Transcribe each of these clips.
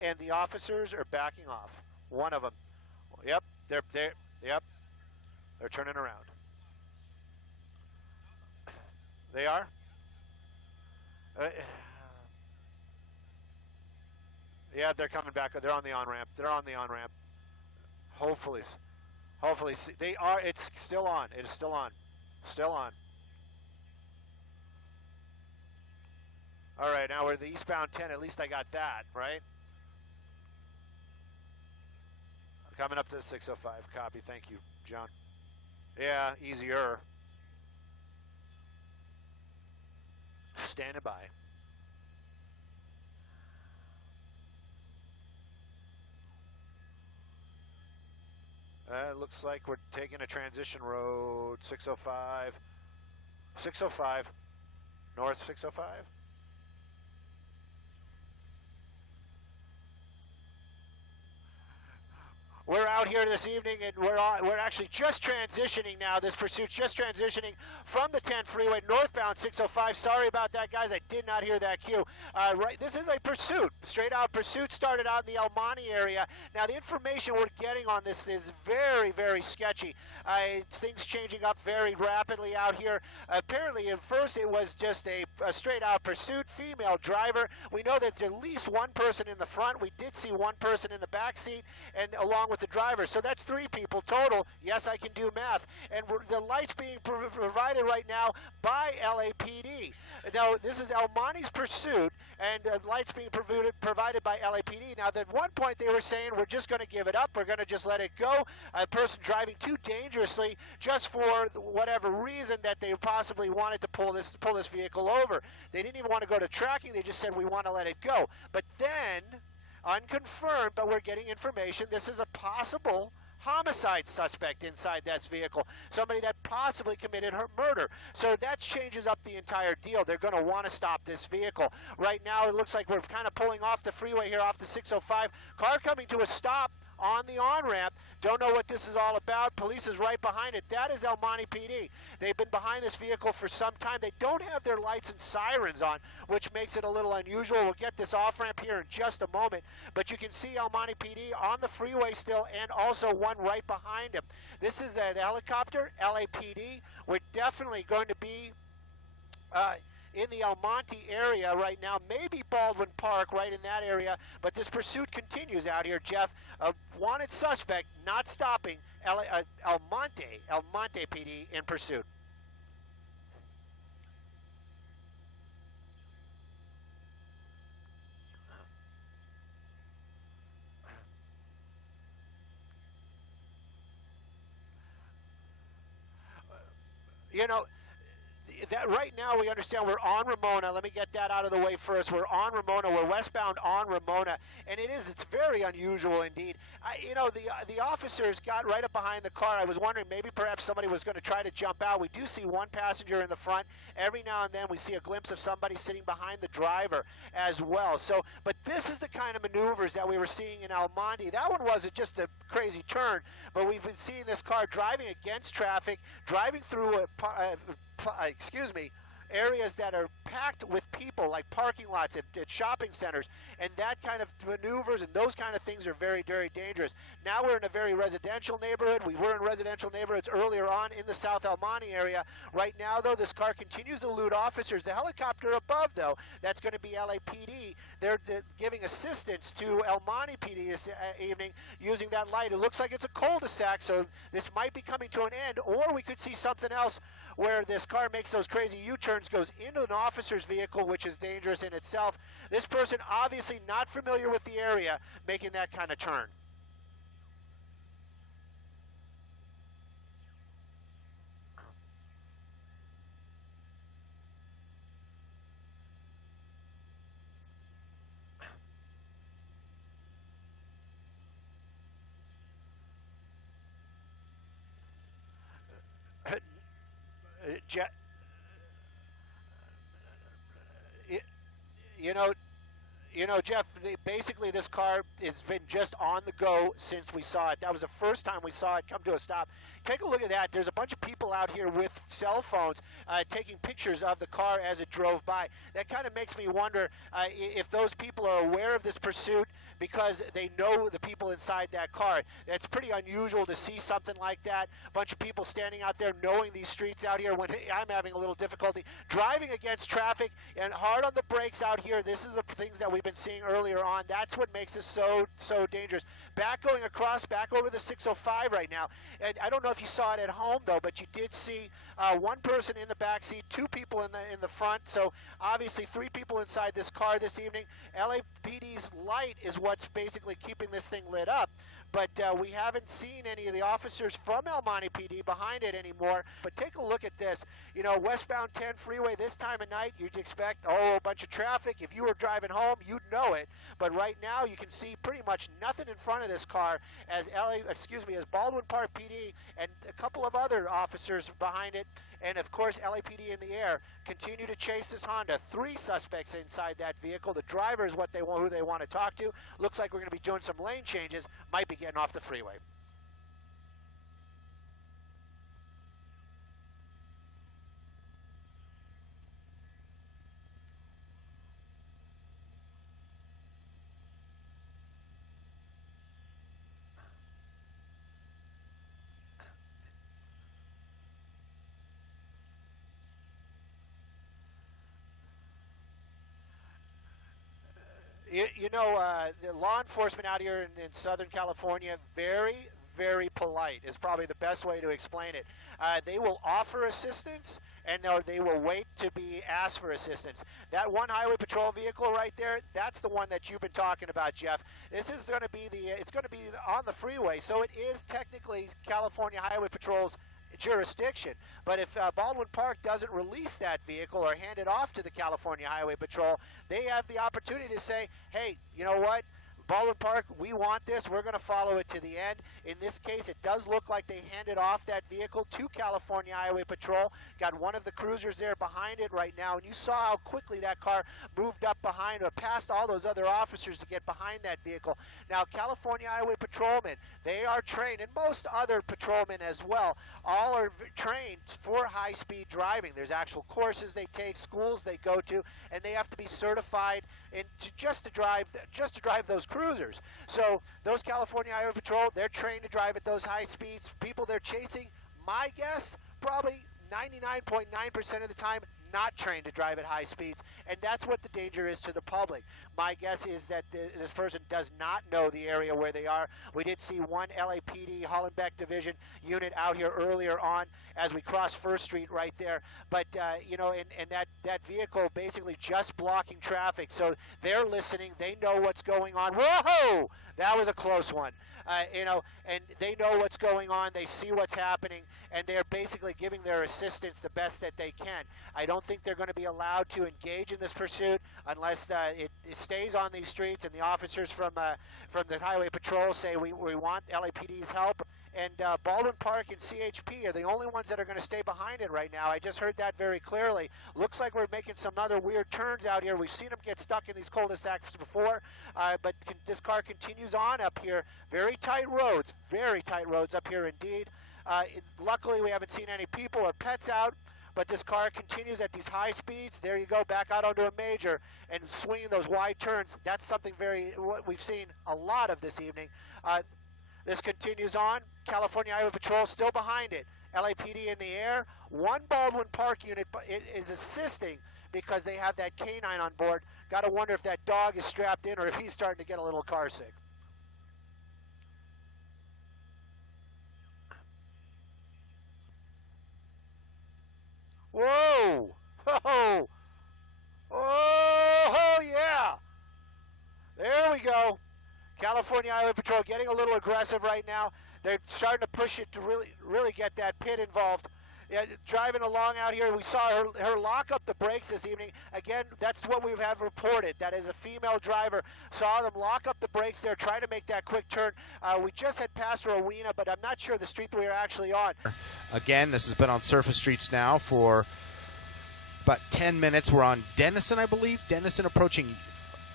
and the officers are backing off. One of them. Yep, yep, they're turning around. They are. Uh, yeah, they're coming back. They're on the on ramp. They're on the on ramp. Hopefully, hopefully they are. It's still on. It is still on. Still on. All right, now we're the eastbound 10. At least I got that right. Coming up to the 605. Copy. Thank you, John. Yeah, easier. Standing by. It looks like we're taking a transition road. 605. 605. North 605. We're out here this evening, and we're actually just transitioning now. This pursuit's just transitioning from the 10 freeway northbound 605. Sorry about that, guys. I did not hear that cue. Right, this is a pursuit, straight out pursuit. Started out in the El Monte area. Now the information we're getting on this is very, very sketchy. Things changing up very rapidly out here. Apparently, at first it was just a straight out pursuit, female driver. We know that there's at least one person in the front. We did see one person in the back seat, and along with the driver. So that's three people total. Yes, I can do math. And the lights being provided right now by LAPD. Now, this is El Monte's pursuit, and lights being provided by LAPD. Now, at one point they were saying, we're just going to give it up. We're going to just let it go. A person driving too dangerously just for whatever reason that they possibly wanted to pull this vehicle over. They didn't even want to go to tracking. They just said, we want to let it go. But then, unconfirmed, but we're getting information. This is a possible homicide suspect inside that vehicle, somebody that possibly committed her murder. So that changes up the entire deal. They're going to want to stop this vehicle. Right now, it looks like we're kind of pulling off the freeway here off the 605. Car coming to a stop on the on-ramp. Don't know what this is all about. Police is right behind it. That is El Monte PD. They've been behind this vehicle for some time. They don't have their lights and sirens on, which makes it a little unusual. We'll get this off-ramp here in just a moment, but you can see El Monte PD on the freeway still, and also one right behind him. This is a helicopter, LAPD. We're definitely going to be in the El Monte area right now, maybe Baldwin Park, right in that area, but this pursuit continues out here, Jeff. A wanted suspect not stopping El Monte PD in pursuit. You know, that right now we understand we're on Ramona. Let me get that out of the way first. We're on Ramona. We're westbound on Ramona, and it's very unusual indeed. The officers got right up behind the car. I was wondering maybe perhaps somebody was going to try to jump out. We do see one passenger in the front. Every now and then we see a glimpse of somebody sitting behind the driver as well. So, but this is the kind of maneuvers that we were seeing in El Monte. That one wasn't just a crazy turn, but we've been seeing this car driving against traffic, driving through excuse me, areas that are packed with people, like parking lots at shopping centers, and that kind of maneuvers and those kind of things are very, very dangerous. Now we're in a very residential neighborhood. We were in residential neighborhoods earlier on in the South El Monte area. Right now, though, this car continues to elude officers. The helicopter above, though, that's going to be LAPD. They're giving assistance to El Monte PD this evening using that light. It looks like it's a cul-de-sac, so this might be coming to an end, or we could see something else where this car makes those crazy U-turns, goes into an officer's vehicle, which is dangerous in itself. This person obviously not familiar with the area making that kind of turn. Je- you know, You know, Jeff, basically this car has been just on the go since we saw it. That was the first time we saw it come to a stop. Take a look at that. There's a bunch of people out here with cell phones taking pictures of the car as it drove by. That kind of makes me wonder if those people are aware of this pursuit because they know the people inside that car. It's pretty unusual to see something like that. A bunch of people standing out there knowing these streets out here when I'm having a little difficulty. Driving against traffic and hard on the brakes out here. This is the things that we've been seeing earlier on. That's what makes this so dangerous. Back going across, back over the 605 right now. And I don't know if you saw it at home though, but you did see one person in the back seat, two people in the front. So obviously 3 people inside this car this evening. LAPD's light is what's basically keeping this thing lit up. But we haven't seen any of the officers from El Monte PD behind it anymore. But take a look at this. You know, westbound 10 freeway this time of night, you'd expect, a bunch of traffic. If you were driving home, you'd know it. But right now, you can see pretty much nothing in front of this car as Baldwin Park PD and a couple of other officers behind it. And of course, LAPD in the air continue to chase this Honda. 3 suspects inside that vehicle. The driver is who they want to talk to. Looks like we're going to be doing some lane changes. Might be getting off the freeway. You know, the law enforcement out here in Southern California, very polite is probably the best way to explain it. They will offer assistance, and they will wait to be asked for assistance. That one highway patrol vehicle right there, that's the one that you've been talking about, Jeff. This is going to be it's going to be on the freeway, so it is technically California Highway Patrol's jurisdiction. But if Baldwin Park doesn't release that vehicle or hand it off to the California Highway Patrol, they have the opportunity to say, hey, you know what? Baldwin Park, we want this. We're going to follow it to the end. In this case, it does look like they handed off that vehicle to California Highway Patrol. Got one of the cruisers there behind it right now, and you saw how quickly that car moved up behind or past all those other officers to get behind that vehicle. Now, California Highway Patrolmen, they are trained, and most other patrolmen as well, all are trained for high-speed driving. There's actual courses they take, schools they go to, and they have to be certified just to drive those cruisers. So those California Highway Patrol, they're trained to drive at those high speeds. People they're chasing, my guess, probably 99.9% of the time, not trained to drive at high speeds, and that's what the danger is to the public. My guess is that this person does not know the area where they are. We did see one LAPD Hollenbeck Division unit out here earlier on as we crossed First Street right there, but you know, and that vehicle basically just blocking traffic, so they're listening, they know what's going on. Whoa! That was a close one. You know, and they know what's going on, they see what's happening, and they're basically giving their assistance the best that they can. I don't think they're going to be allowed to engage in this pursuit unless it stays on these streets and the officers from the Highway Patrol say we want LAPD's help. And Baldwin Park and CHP are the only ones that are going to stay behind it right now. I just heard that very clearly. Looks like we're making some other weird turns out here. We've seen them get stuck in these cul-de-sacs before, but this car continues on up here. Very tight roads up here indeed. Luckily, we haven't seen any people or pets out, but this car continues at these high speeds. There you go, back out onto a major and swinging those wide turns. That's something what we've seen a lot of this evening. This continues on. California Highway Patrol still behind it. LAPD in the air. One Baldwin Park unit is assisting because they have that canine on board. Got to wonder if that dog is strapped in or if he's starting to get a little car sick. Whoa! Oh! Oh, yeah! There we go. California Highway Patrol getting a little aggressive right now. They're starting to push it to really get that pit involved. Yeah, driving along out here, we saw her lock up the brakes this evening. Again, that's what we have reported. That is a female driver. Saw them lock up the brakes there, try to make that quick turn. We just had passed Rowena, but I'm not sure the street that we are actually on. Again, this has been on surface streets now for about 10 minutes. We're on Denison, I believe. Denison approaching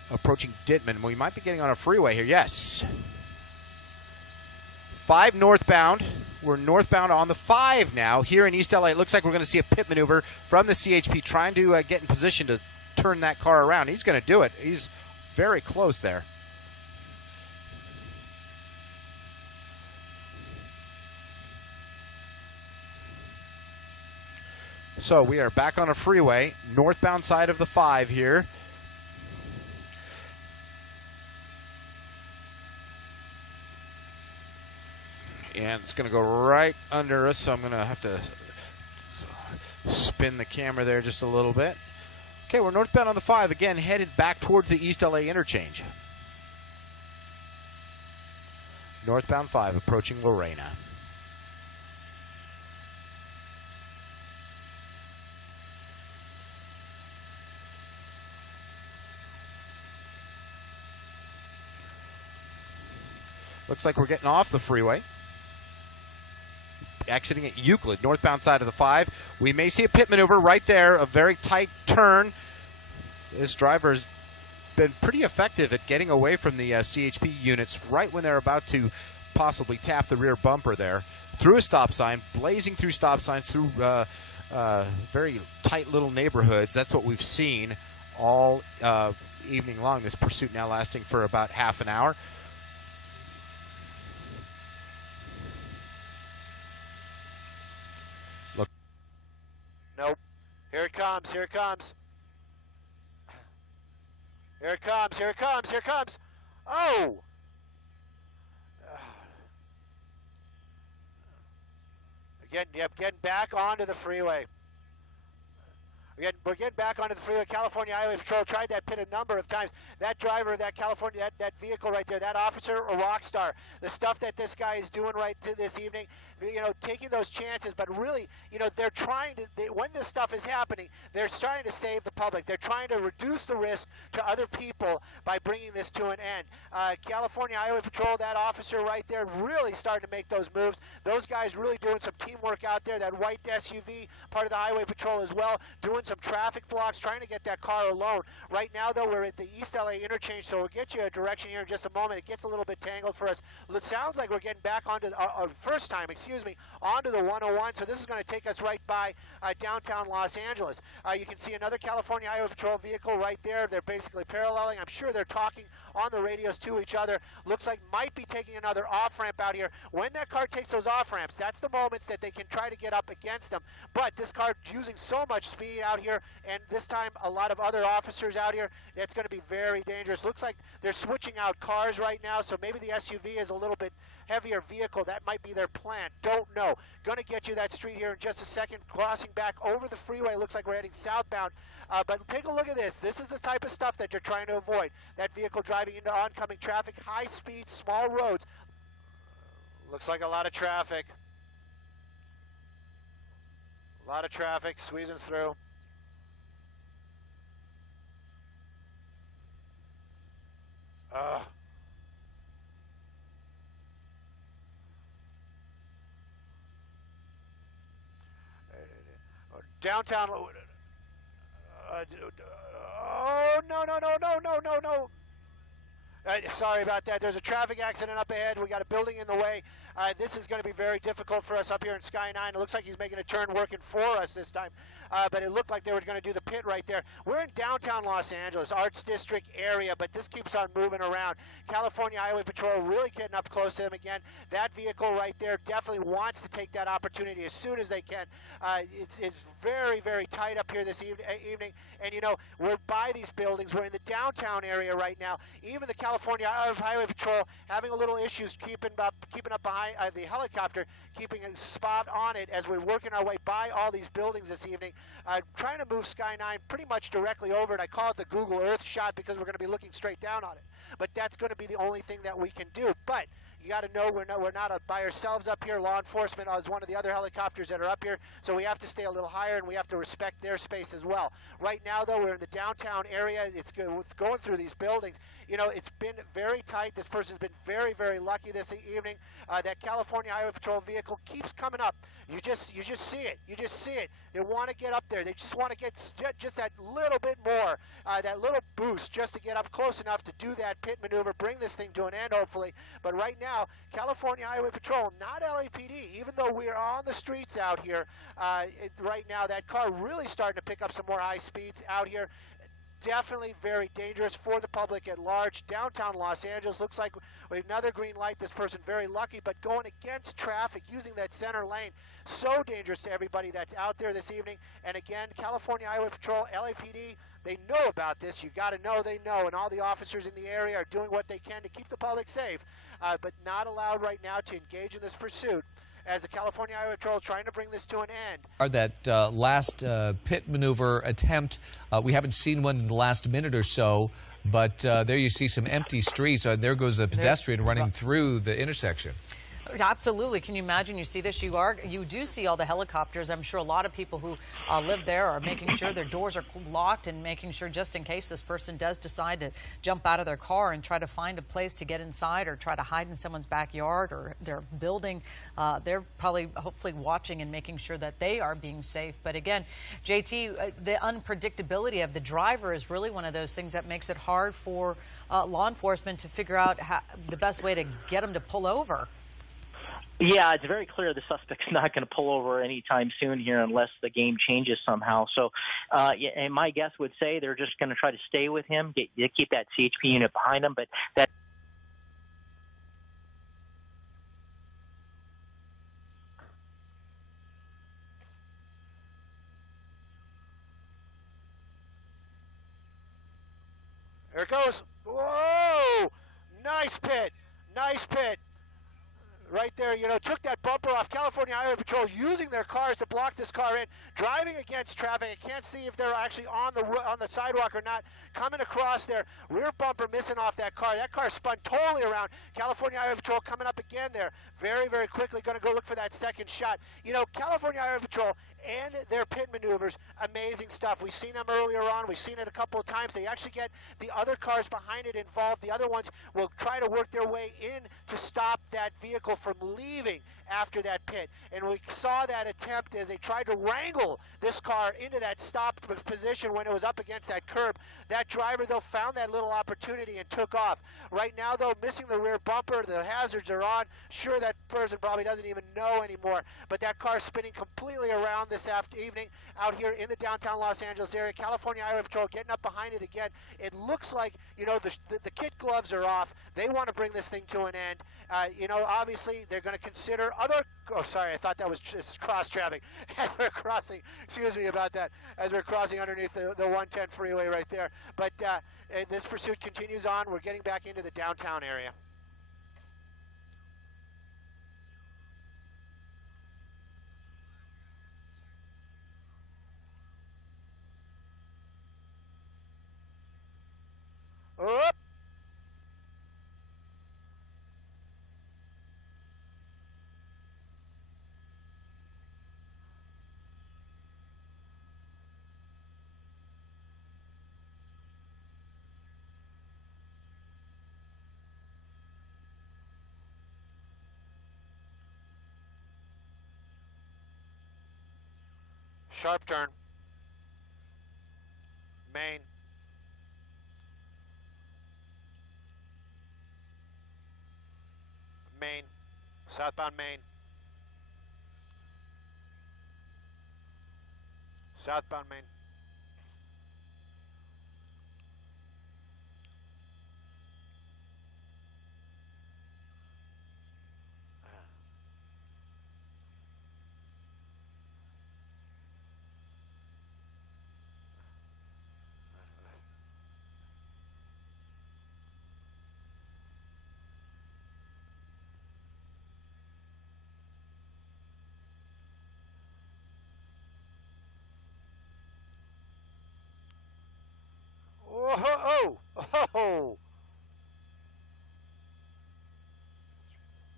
approaching Dittman. We might be getting on a freeway here. Yes. 5 northbound. We're northbound on the 5 now here in East LA. It looks like we're going to see a pit maneuver from the CHP trying to get in position to turn that car around. He's going to do it. He's very close there. So we are back on a freeway, northbound side of the 5 here. And it's going to go right under us, so I'm going to have to spin the camera there just a little bit. Okay, we're northbound on the 5, again, headed back towards the East LA interchange. Northbound 5, approaching Lorena. Looks like we're getting off the freeway. Exiting at Euclid, northbound side of the 5. We may see a pit maneuver right there, a very tight turn. This driver's been pretty effective at getting away from the CHP units right when they're about to possibly tap the rear bumper there. Through a stop sign, blazing through stop signs, through very tight little neighborhoods. That's what we've seen all evening long. This pursuit now lasting for about half an hour. Nope. Here it comes. Here it comes. Here it comes. Here it comes. Here it comes. Oh! Again, yep, getting back onto the freeway. We're getting back onto the freeway. California Highway Patrol tried that pit a number of times. That driver, that California, that vehicle right there, that officer, a rock star. The stuff that this guy is doing right to this evening, you know, taking those chances, but really, you know, they're trying to, when this stuff is happening, they're trying to save the public. They're trying to reduce the risk to other people by bringing this to an end. California Highway Patrol, that officer right there, really starting to make those moves. Those guys really doing some teamwork out there. That white SUV, part of the Highway Patrol as well, doing some traffic blocks, trying to get that car alone. Right now, though, we're at the East LA interchange, so we'll get you a direction here in just a moment. It gets a little bit tangled for us. It sounds like we're getting back onto first time, onto the 101, so this is going to take us right by downtown Los Angeles. You can see another California Highway Patrol vehicle right there. They're basically paralleling. I'm sure they're talking on the radios to each other. Looks like might be taking another off-ramp out here. When that car takes those off-ramps, that's the moments that they can try to get up against them. But this car using so much speed out here, and this time a lot of other officers out here, it's going to be very dangerous. Looks like they're switching out cars right now, so maybe the SUV is a little bit heavier vehicle. That might be their plan. Don't know. Going to get you that street here in just a second. Crossing back over the freeway. Looks like we're heading southbound. But take a look at this. This is the type of stuff that you're trying to avoid. That vehicle driving into oncoming traffic, high speed, small roads. Looks like a lot of traffic. A lot of traffic squeezing through. Downtown. Oh, no. Sorry about that. There's a traffic accident up ahead. We got a building in the way. This is going to be very difficult for us up here in Sky 9. It looks like he's making a turn working for us this time. But it looked like they were going to do the pit right there. We're in downtown Los Angeles, Arts District area, but this keeps on moving around. California Highway Patrol really getting up close to them again. That vehicle right there definitely wants to take that opportunity as soon as they can. It's very, very tight up here this evening. And, you know, we're by these buildings. We're in the downtown area right now. Even the California Highway Patrol having a little issues keeping up behind the helicopter, keeping a spot on it as we're working our way by all these buildings this evening. Trying to move Sky 9 pretty much directly over it. I call it the Google Earth shot because we're going to be looking straight down on it. But that's going to be the only thing that we can do. But You got to know we're not by ourselves up here. Law enforcement is one of the other helicopters that are up here, so we have to stay a little higher and we have to respect their space as well. Right now, though, we're in the downtown area. It's going through these buildings. You know, it's been very tight. This person's been very, very lucky this evening. That California Highway Patrol vehicle keeps coming up. You just see it. You just see it. They want to get up there. They just want to get just that little bit more, that little boost, just to get up close enough to do that pit maneuver, bring this thing to an end, hopefully. But right now, California Highway Patrol, not LAPD, even though we're on the streets out here, right now, that car really starting to pick up some more high speeds out here. Definitely very dangerous for the public at large. Downtown Los Angeles looks like we have another green light. This person very lucky, but going against traffic, using that center lane, so dangerous to everybody that's out there this evening. And again, California Highway Patrol, LAPD, they know about this. You got to know they know, and all the officers in the area are doing what they can to keep the public safe, but not allowed right now to engage in this pursuit, as the California Highway Patrol trying to bring this to an end. That last pit maneuver attempt, we haven't seen one in the last minute or so, but there you see some empty streets. There goes a pedestrian running through the intersection. Absolutely. Can you imagine? You see this. You do see all the helicopters. I'm sure a lot of people who live there are making sure their doors are locked and making sure, just in case this person does decide to jump out of their car and try to find a place to get inside or try to hide in someone's backyard or their building. They're probably hopefully watching and making sure that they are being safe. But again, JT, the unpredictability of the driver is really one of those things that makes it hard for law enforcement to figure out the best way to get them to pull over. Yeah, it's very clear the suspect's not going to pull over anytime soon here unless the game changes somehow. So, and my guess would say they're just going to try to stay with him, keep that CHP unit behind him, but that. There it goes. Whoa! Nice pit. Nice pit. Right there, you know, took that bumper off. California Highway Patrol using their cars to block this car in, driving against traffic. I can't see if they're actually on the sidewalk or not. Coming across there, rear bumper missing off that car. That car spun totally around. California Highway Patrol coming up again there, very, very quickly. Going to go look for that second shot. You know, California Highway Patrol and their pit maneuvers, amazing stuff. We've seen them earlier on. We've seen it a couple of times. They actually get the other cars behind it involved. The other ones will try to work their way in to stop that vehicle from leaving after that pit. And we saw that attempt as they tried to wrangle this car into that stopped position when it was up against that curb. That driver, though, found that little opportunity and took off. Right now, though, missing the rear bumper, the hazards are on. Sure, that person probably doesn't even know anymore, but that car spinning completely around this evening out here in the downtown Los Angeles area. California Highway Patrol getting up behind it again. It looks like, you know, the kit gloves are off. They want to bring this thing to an end. You know, obviously, they're going to consider other. Oh, sorry, I thought that was just cross traffic. As we're crossing, excuse me about that, as we're crossing underneath the 110 freeway right there. But this pursuit continues on. We're getting back into the downtown area. Up. Sharp turn. Main. Main. Southbound Main. Southbound Main. Oh, oh, oh.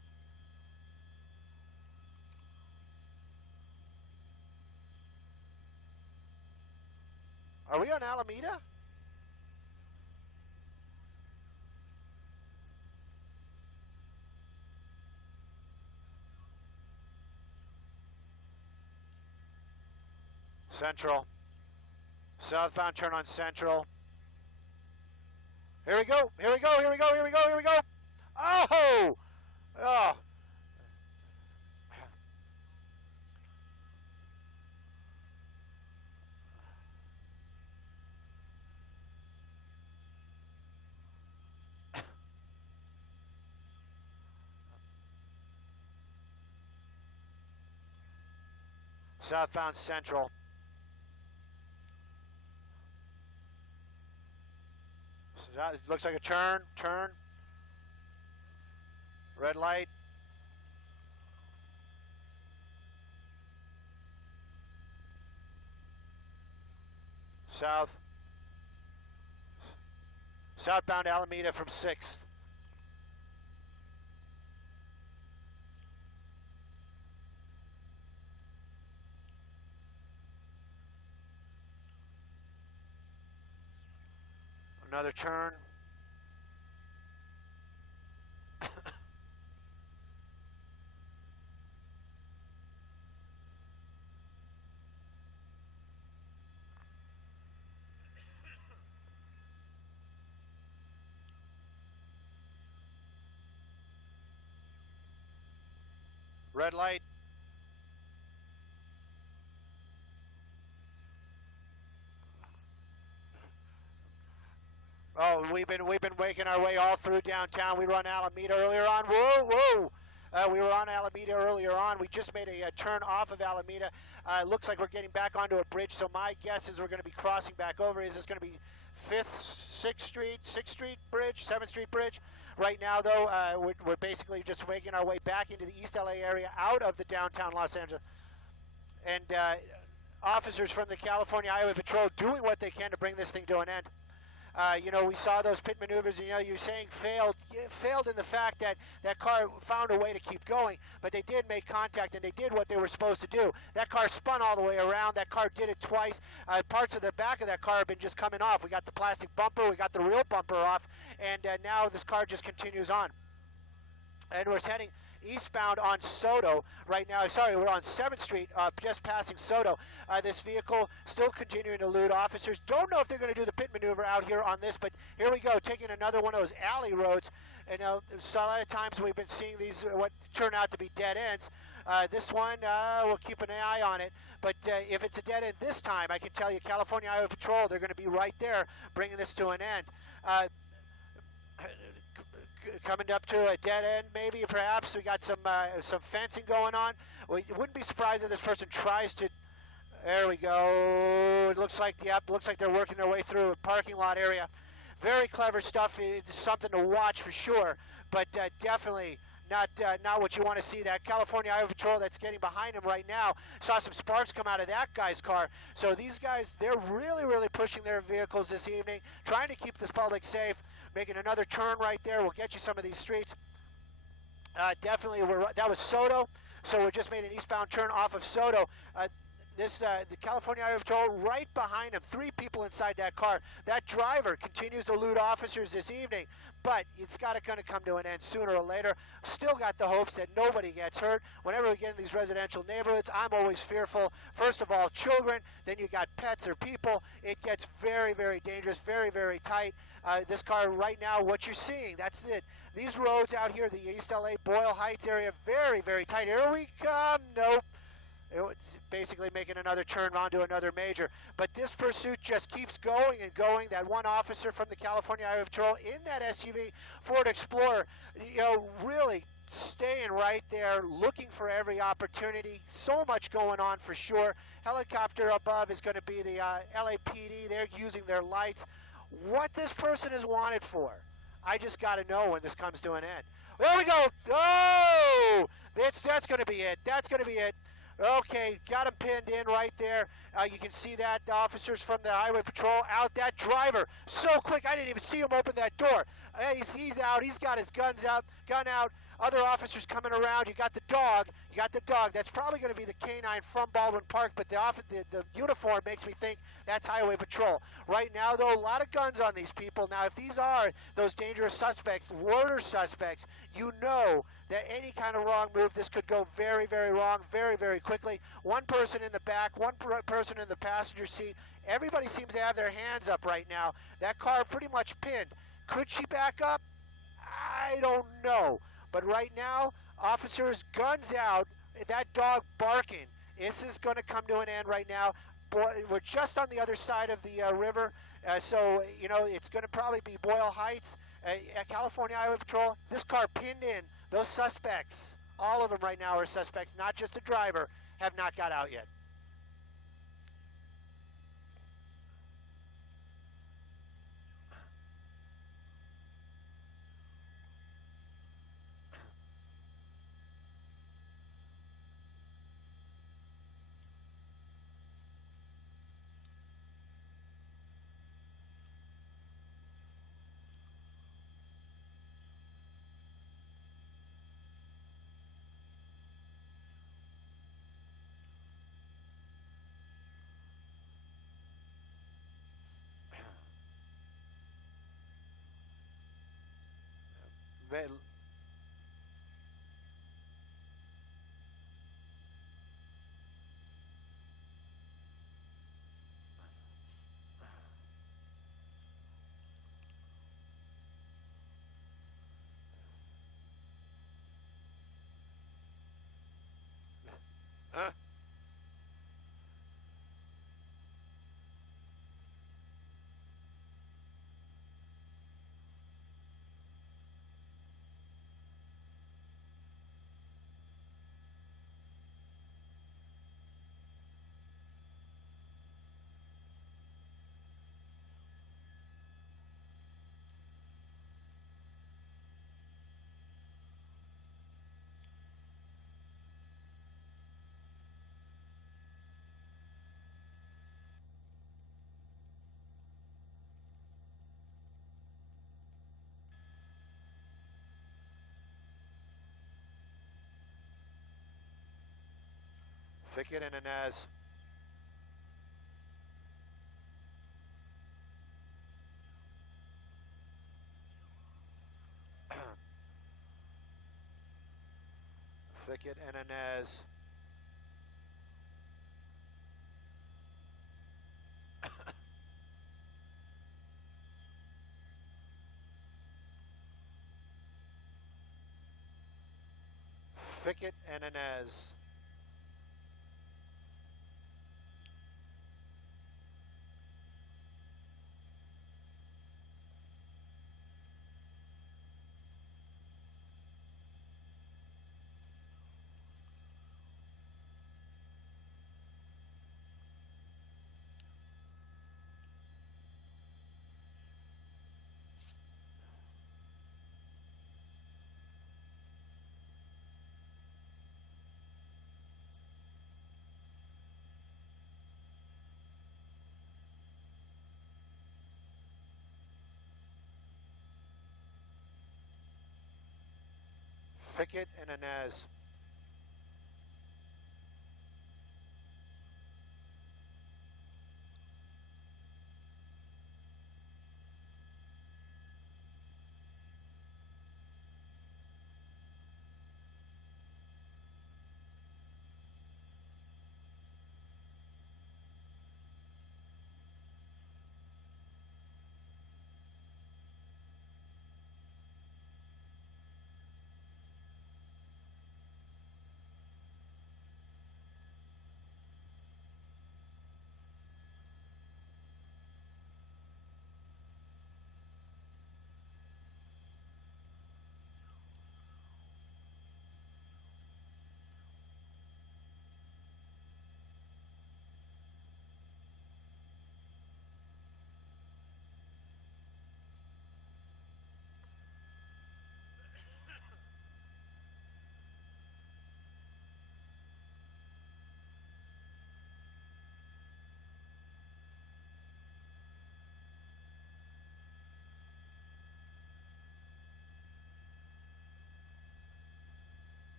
Are we on Alameda? Central. Southbound turn on Central. Here we go. Here we go. Here we go. Here we go. Here we go. Oh! Oh. Southbound Central. So that looks like a turn. Red light. Southbound Alameda from 6th. Another turn. Red light. Oh, we've been making our way all through downtown. We were on Alameda earlier on. Whoa! We were on Alameda earlier on. We just made a turn off of Alameda. Looks like we're getting back onto a bridge. So my guess is we're going to be crossing back over. Is this going to be 6th Street Bridge, 7th Street Bridge? Right now, though, we're basically just making our way back into the East LA area, out of the downtown Los Angeles. And officers from the California Highway Patrol doing what they can to bring this thing to an end. We saw those pit maneuvers, and, you're saying failed in the fact that that car found a way to keep going, but they did make contact, and they did what they were supposed to do. That car spun all the way around. That car did it twice. Parts of the back of that car have been just coming off. We got the plastic bumper, we got the real bumper off, and now this car just continues on. And we're heading eastbound on Soto right now. Sorry, we're on 7th Street, just passing Soto. This vehicle still continuing to elude officers. Don't know if they're going to do the pit maneuver out here on this, but here we go, taking another one of those alley roads. And so a lot of times we've been seeing these what turn out to be dead ends. This one, we'll keep an eye on it. But if it's a dead end this time, I can tell you, California Highway Patrol, they're going to be right there bringing this to an end. Coming up to a dead end, maybe, perhaps. We got some fencing going on. We wouldn't be surprised if this person tries to. There we go. It looks like they're working their way through a parking lot area. Very clever stuff. It's something to watch for sure, but definitely not what you want to see. That California Highway Patrol that's getting behind him right now, saw some sparks come out of that guy's car. So these guys, they're really pushing their vehicles this evening, trying to keep this public safe. Making another turn right there. We'll get you some of these streets. Definitely, that was Soto, so we just made an eastbound turn off of Soto. The California Highway Patrol right behind him, 3 people inside that car. That driver continues to elude officers this evening, but it's got to kind of come to an end sooner or later. Still got the hopes that nobody gets hurt. Whenever we get in these residential neighborhoods, I'm always fearful. First of all, children, then you got pets or people. It gets very dangerous, very tight. This car right now, what you're seeing, that's it. These roads out here, the East LA, Boyle Heights area, very tight. Here we come. Nope. It's basically making another turn onto another major. But this pursuit just keeps going and going. That one officer from the California Highway Patrol in that SUV Ford Explorer, really staying right there, looking for every opportunity. So much going on for sure. Helicopter above is going to be the LAPD. They're using their lights. What this person is wanted for, I just got to know when this comes to an end. There we go. Oh! That's going to be it. That's going to be it. Okay, got him pinned in right there. You can see that the officers from the Highway Patrol out. That driver, so quick, I didn't even see him open that door. He's out. He's got his gun out. other officers coming around. You got the dog. That's probably going to be the canine from Baldwin Park, but the uniform makes me think that's Highway Patrol. Right now, though, a lot of guns on these people. Now, if these are those dangerous suspects, murder suspects, you know that any kind of wrong move, this could go very, very wrong, very, very quickly. One person in the back, one person in the passenger seat. Everybody seems to have their hands up right now. That car pretty much pinned. Could she back up? I don't know. But right now, officers, guns out, that dog barking. This is going to come to an end right now. Boy, we're just on the other side of the river, so, you know, it's going to probably be Boyle Heights, California Highway Patrol. This car pinned in. Those suspects, all of them right now are suspects, not just the driver, have not got out yet. Fickett and Inez. Fickett and Inez. Fickett and Inez. Fickett and Inez.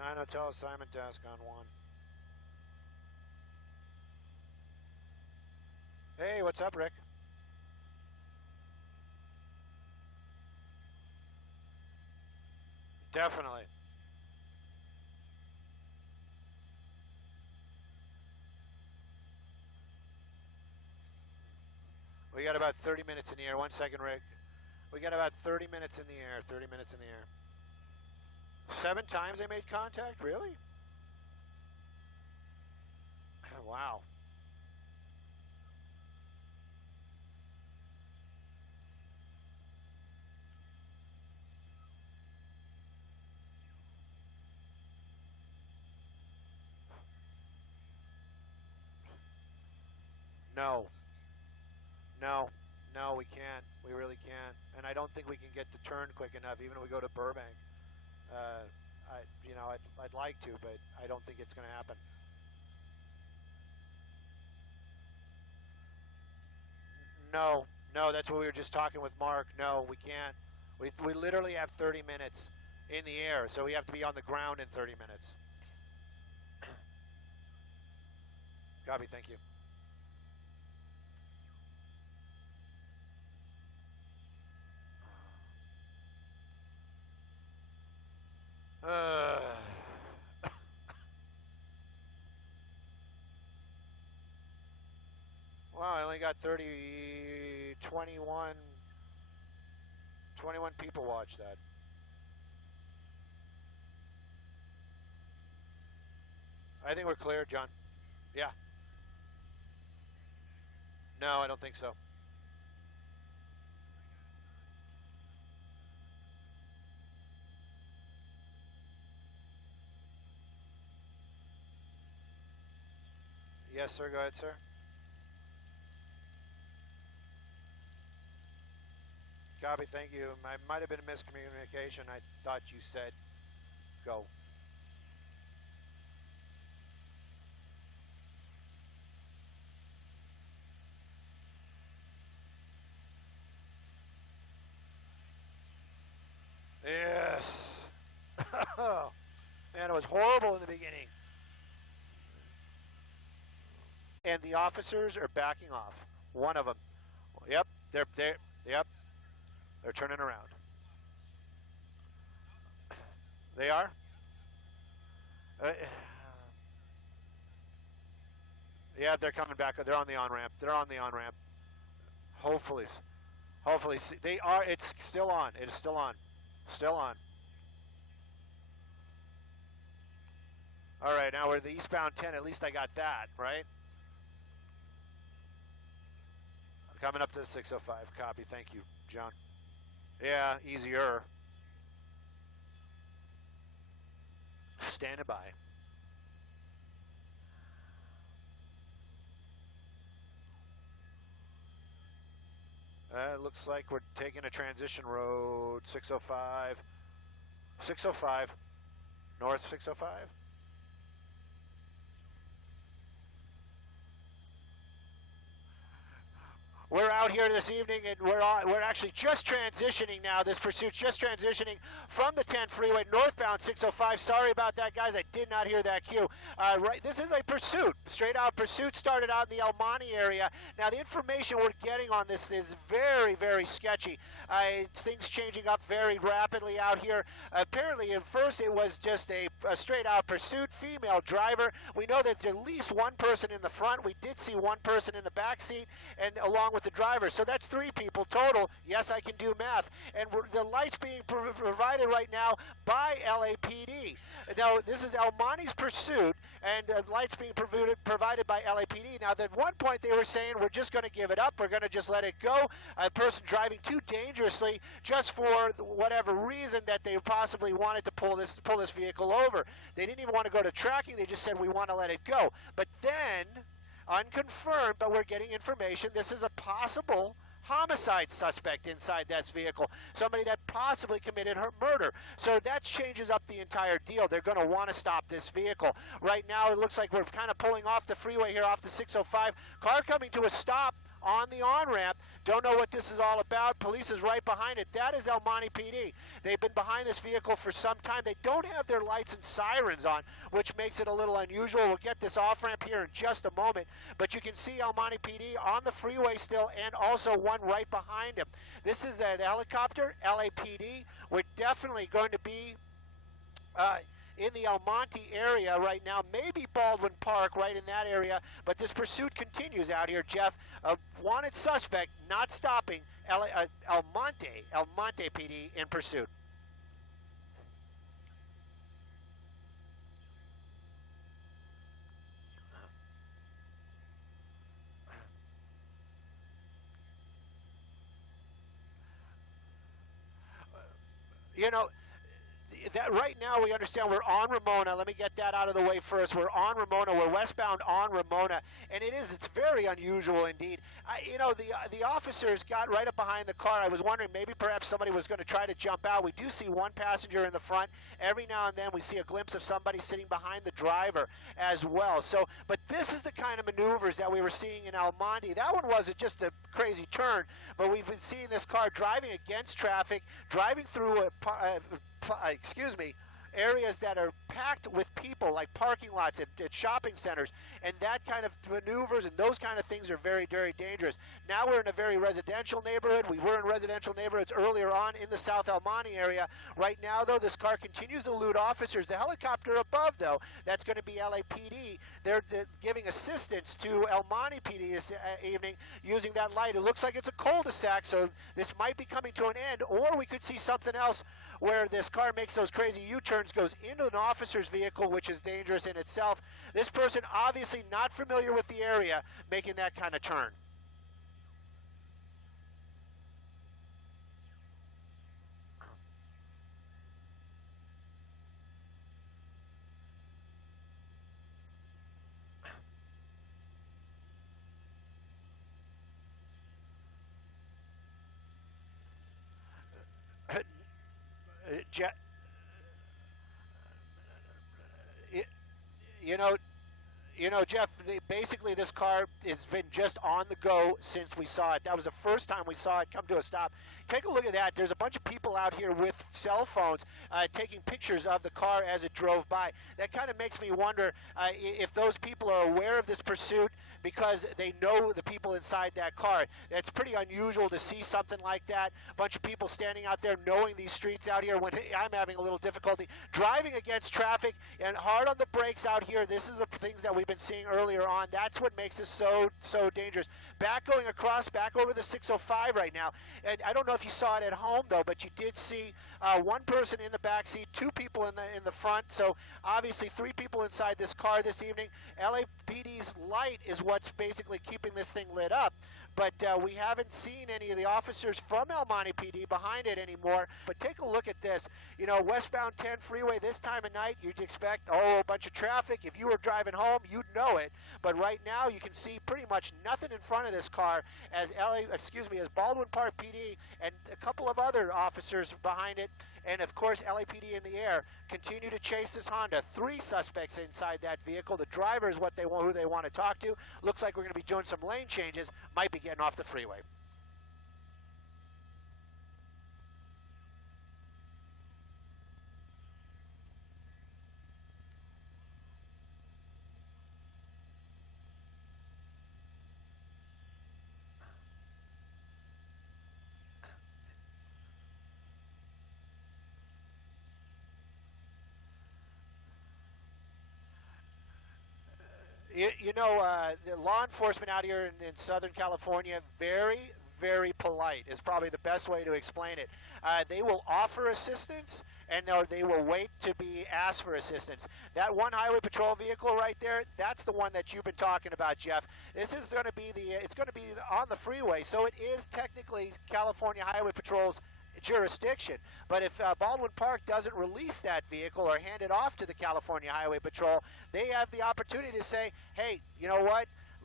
9 Hotel, Simon Task on 1. Hey, what's up, Rick? Definitely. We got about 30 minutes in the air. 1 second, Rick. We got about 30 minutes in the air. 30 minutes in the air. 7 times they made contact? Really? Wow. No. No. No, we can't. We really can't. And I don't think we can get the turn quick enough, even if we go to Burbank. I'd like to, but I don't think it's going to happen. No, that's what we were just talking with Mark. No, we can't. We literally have 30 minutes in the air, so we have to be on the ground in 30 minutes. Copy, thank you. Wow, I only got 21 people watch that. I think we're clear, John. Yeah. No, I don't think so. Yes, sir. Go ahead, sir. Copy, thank you. I might have been a miscommunication. I thought you said go. Yes. Man, it was horrible in the beginning. And the officers are backing off. One of them. Yep, yep. They're turning around. They are? Yeah, they're coming back. They're on the on-ramp. They're on the on-ramp. Hopefully. They are. It's still on. It is still on. Still on. All right, now we're the eastbound 10. At least I got that, right? Coming up to the 605. Copy. Thank you, John. Yeah, easier. Standing by. It looks like we're taking a transition road, 605. 605. North 605. We're out here this evening, and we're actually just transitioning now. This pursuit's just transitioning from the 10 freeway northbound 605. Sorry about that, guys. I did not hear that cue. This is a pursuit, straight out pursuit. Started out in the El Monte area. Now, the information we're getting on this is very, very sketchy. Things changing up very rapidly out here. Apparently, at first, it was just a straight out pursuit, female driver. We know that there's at least one person in the front. We did see one person in the back seat, and along with the driver. So that's 3 people total. Yes, I can do math. And the lights being provided right now by LAPD. Now, this is El Monte's pursuit, and lights being provided by LAPD. Now, at one point they were saying, we're just going to give it up. We're going to just let it go. A person driving too dangerously just for whatever reason that they possibly wanted to pull this vehicle over. They didn't even want to go to tracking. They just said, we want to let it go. But then, unconfirmed, but we're getting information, this is a possible homicide suspect inside that vehicle, somebody that possibly committed her murder. So that changes up the entire deal. They're going to want to stop this vehicle. Right now, it looks like we're kind of pulling off the freeway here off the 605. Car coming to a stop on the on-ramp. Don't know what this is all about. Police is right behind it. That is El Monte PD. They've been behind this vehicle for some time. They don't have their lights and sirens on, which makes it a little unusual. We'll get this off-ramp here in just a moment. But you can see El Monte PD on the freeway still, and also one right behind him. This is an helicopter, LAPD. We're definitely going to be in the El Monte area right now, maybe Baldwin Park, right in that area, but this pursuit continues out here, Jeff. A wanted suspect not stopping El Monte PD in pursuit. You know, that right now we understand we're on Ramona. Let me get that out of the way first. We're on Ramona. We're westbound on Ramona, and it's very unusual indeed. You know, the officers got right up behind the car. I was wondering maybe perhaps somebody was going to try to jump out. We do see one passenger in the front. Every now and then we see a glimpse of somebody sitting behind the driver as well. So, but this is the kind of maneuvers that we were seeing in El Monte. That one wasn't just a crazy turn, but we've been seeing this car driving against traffic, driving through areas that are packed with people, like parking lots at shopping centers, and that kind of maneuvers and those kind of things are very, very dangerous. Now we're in a very residential neighborhood. We were in residential neighborhoods earlier on in the South El Monte area. Right now, though, this car continues to elude officers. The helicopter above, though, that's going to be LAPD. They're giving assistance to El Monte PD this evening using that light. It looks like it's a cul-de-sac, so this might be coming to an end, or we could see something else where this car makes those crazy U-turns, goes into an officer's vehicle, which is dangerous in itself. This person obviously not familiar with the area, making that kind of turn. You know, Jeff, basically this car has been just on the go since we saw it. That was the first time we saw it come to a stop. Take a look at that. There's a bunch of people out here with cell phones taking pictures of the car as it drove by. That kind of makes me wonder if those people are aware of this pursuit because they know the people inside that car. It's pretty unusual to see something like that. A bunch of people standing out there knowing these streets out here when I'm having a little difficulty. Driving against traffic and hard on the brakes out here. This is the things that we've been seeing earlier on. That's what makes this so dangerous. Back going across, back over the 605 right now. And I don't know if you saw it at home, though, but you did see one person in the back seat, two people in the front. So obviously 3 people inside this car this evening. LAPD's light is what's basically keeping this thing lit up. But we haven't seen any of the officers from El Monte PD behind it anymore. But take a look at this. You know, westbound 10 freeway this time of night, you'd expect, a bunch of traffic. If you were driving home, you'd know it. But right now, you can see pretty much nothing in front of this car as Baldwin Park PD and a couple of other officers behind it. And, of course, LAPD in the air continue to chase this Honda. 3 suspects inside that vehicle. The driver is who they want to talk to. Looks like we're going to be doing some lane changes. Might be getting off the freeway. You know, the law enforcement out here in Southern California, very, very polite is probably the best way to explain it. They will offer assistance, and they will wait to be asked for assistance. That one highway patrol vehicle right there, that's the one that you've been talking about, Jeff. This is going to be it's going to be on the freeway, so it is technically California Highway Patrol's jurisdiction. But if Baldwin Park doesn't release that vehicle or hand it off to the California Highway Patrol, they have the opportunity to say, hey, you know what?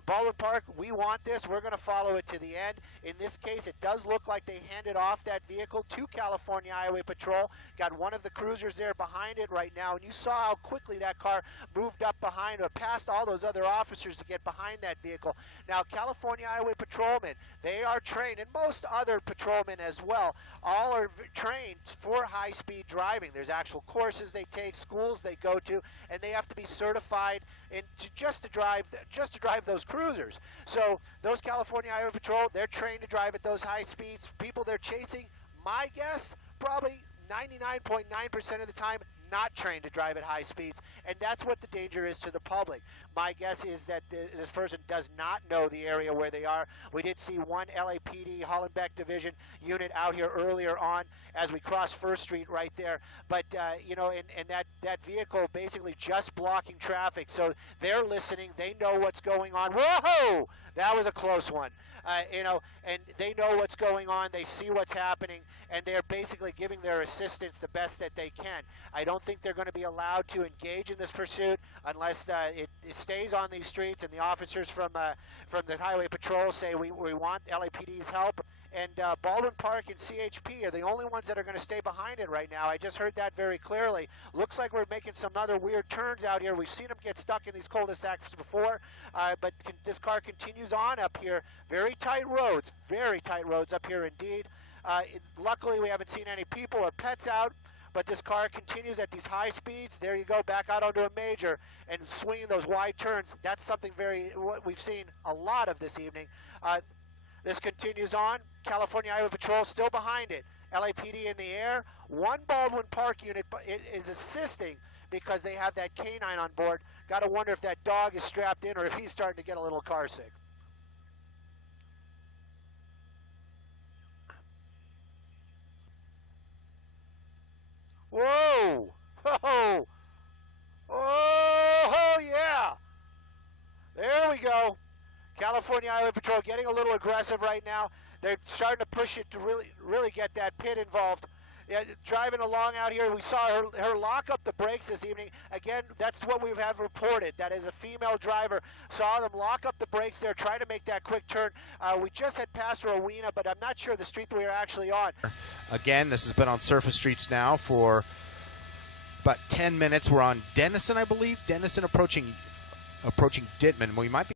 Baldwin Park, we want this. We're going to follow it to the end. In this case, it does look like they handed off that vehicle to California Highway Patrol. Got one of the cruisers there behind it right now, and you saw how quickly that car moved up behind or past all those other officers to get behind that vehicle. Now, California Highway Patrolmen, they are trained, and most other patrolmen as well, all are trained for high-speed driving. There's actual courses they take, schools they go to, and they have to be certified just to drive those cruisers. So those California Highway Patrol, they're trained to drive at those high speeds. People they're chasing, my guess, probably 99.9% of the time, not trained to drive at high speeds, and that's what the danger is to the public. My guess is that this person does not know the area where they are. We did see one LAPD Hollenbeck Division unit out here earlier on as we crossed First Street right there, but you know, and that vehicle basically just blocking traffic, so they're listening, they know what's going on. Whoa! That was a close one. You know, and they know what's going on, they see what's happening, and they're basically giving their assistance the best that they can. I don't think they're going to be allowed to engage in this pursuit unless it stays on these streets and the officers from the Highway Patrol say we want LAPD's help. And Baldwin Park and CHP are the only ones that are going to stay behind it right now. I just heard that very clearly. Looks like we're making some other weird turns out here. We've seen them get stuck in these cul-de-sacs before, but this car continues on up here. Very tight roads up here indeed. Luckily, we haven't seen any people or pets out, but this car continues at these high speeds. There you go, back out onto a major and swinging those wide turns. That's something what we've seen a lot of this evening. This continues on. California Highway Patrol still behind it. LAPD in the air. One Baldwin Park unit is assisting because they have that canine on board. Got to wonder if that dog is strapped in or if he's starting to get a little car sick. Whoa! Oh! Oh, yeah! There we go. California Highway Patrol getting a little aggressive right now. They're starting to push it to really get that pit involved. Yeah, driving along out here, we saw her lock up the brakes this evening. Again, that's what we have reported. That is a female driver. Saw them lock up the brakes there, trying to make that quick turn. We just had passed Rowena, but I'm not sure the street that we are actually on. Again, this has been on surface streets now for about 10 minutes. We're on Denison, I believe. Denison approaching Dittman. We might be